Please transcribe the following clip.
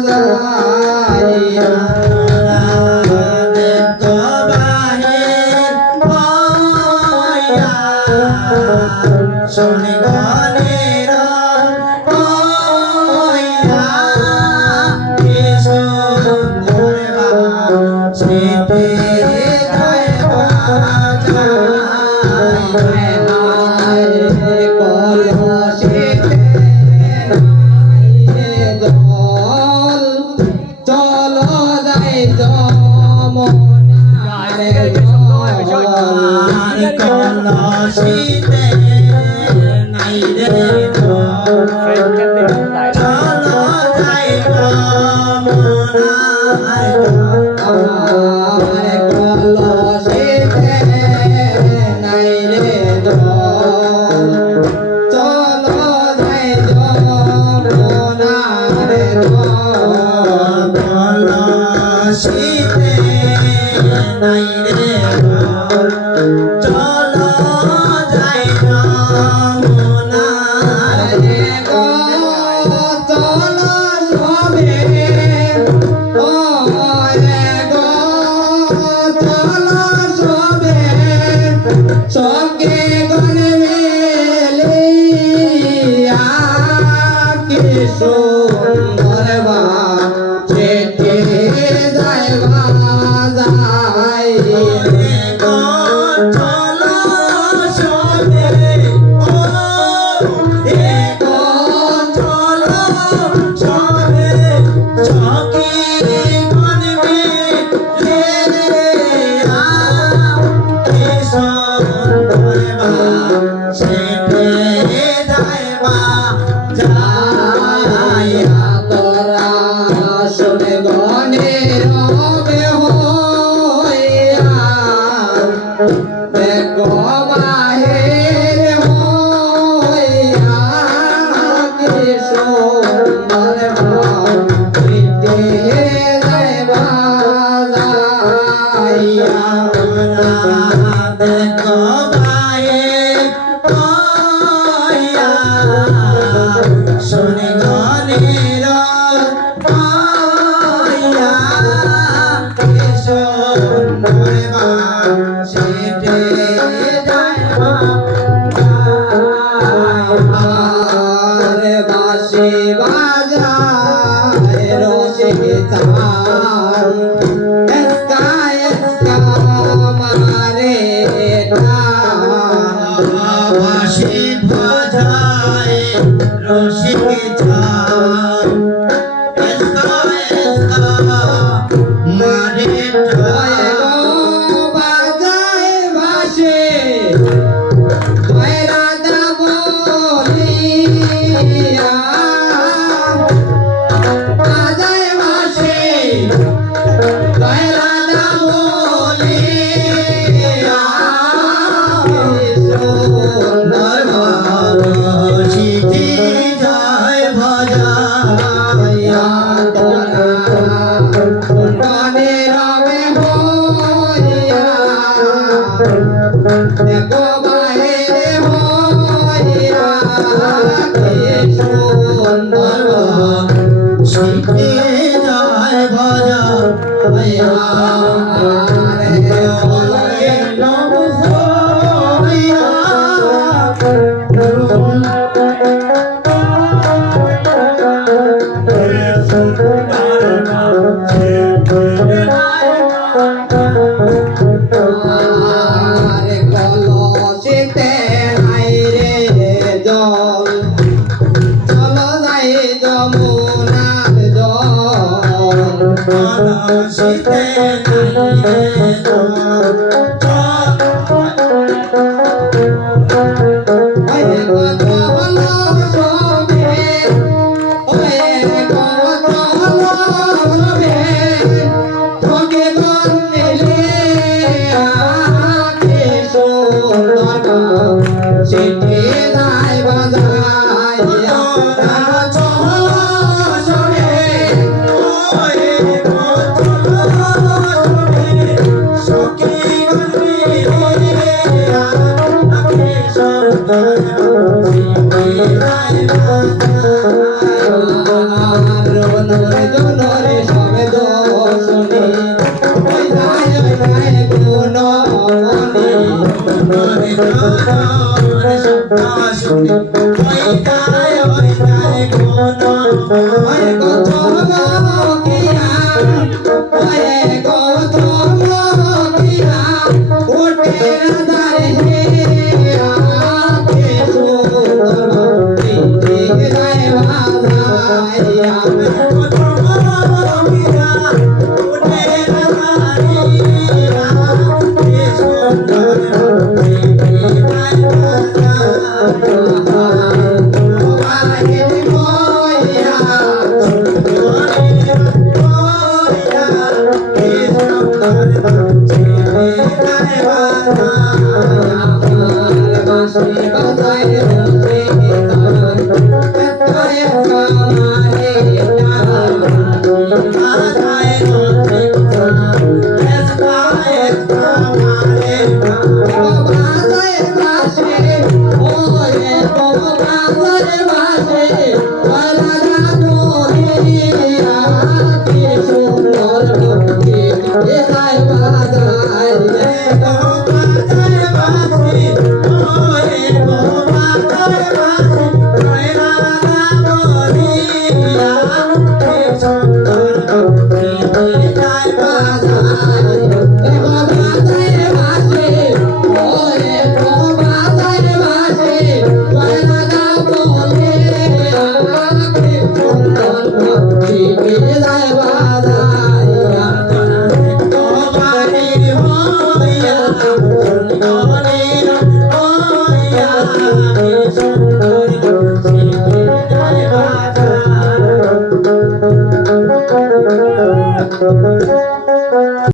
বাজাইয়া শুনে গানের সেতে শীতে নাই রে চলো যাই মনায় কলসিতে নাই রে চলো যাই যমুনারে শীতে নাই রে চলো যাই যমুনারে চলো সবে ও রে গো চলো সবে সঙ্গে গনে মেলিয়া কি সুন্দর বা চেটে যায় বাজাই তোরা শুনে গনে রবে হইয়া দেখো বাহির হইয়া কি সুন্দর পিঠে যাইবা যাইয়া দেখো শুনে গনের সেটে রে বাসি বাজায় রসিক চাল এসকা এসকা মারে বাঁশি বাজায় রসিক ঝাল এসকা এসকা মারে বাজায় বাসে রাজা বলিয়া বাজায় বাসে রাজা বলিয়া সুন্দর শীতে যায় ভাজাইয়া তোরা গানে রবে হইয়া দেখো বাহিরে হইয়া কি সুন্দর শীতে যায় ভজা হইয়া রে বলে আরে কলসিতে নাই রে জল চলো যাই যমুনার জল শীতে ওরে কত হলো সবে ওরে কত হলো সবে তোকে গন্ধিলে আকে সুন্দর সেটে যায় বাজাইয়া চলো সবে সবে বাজায়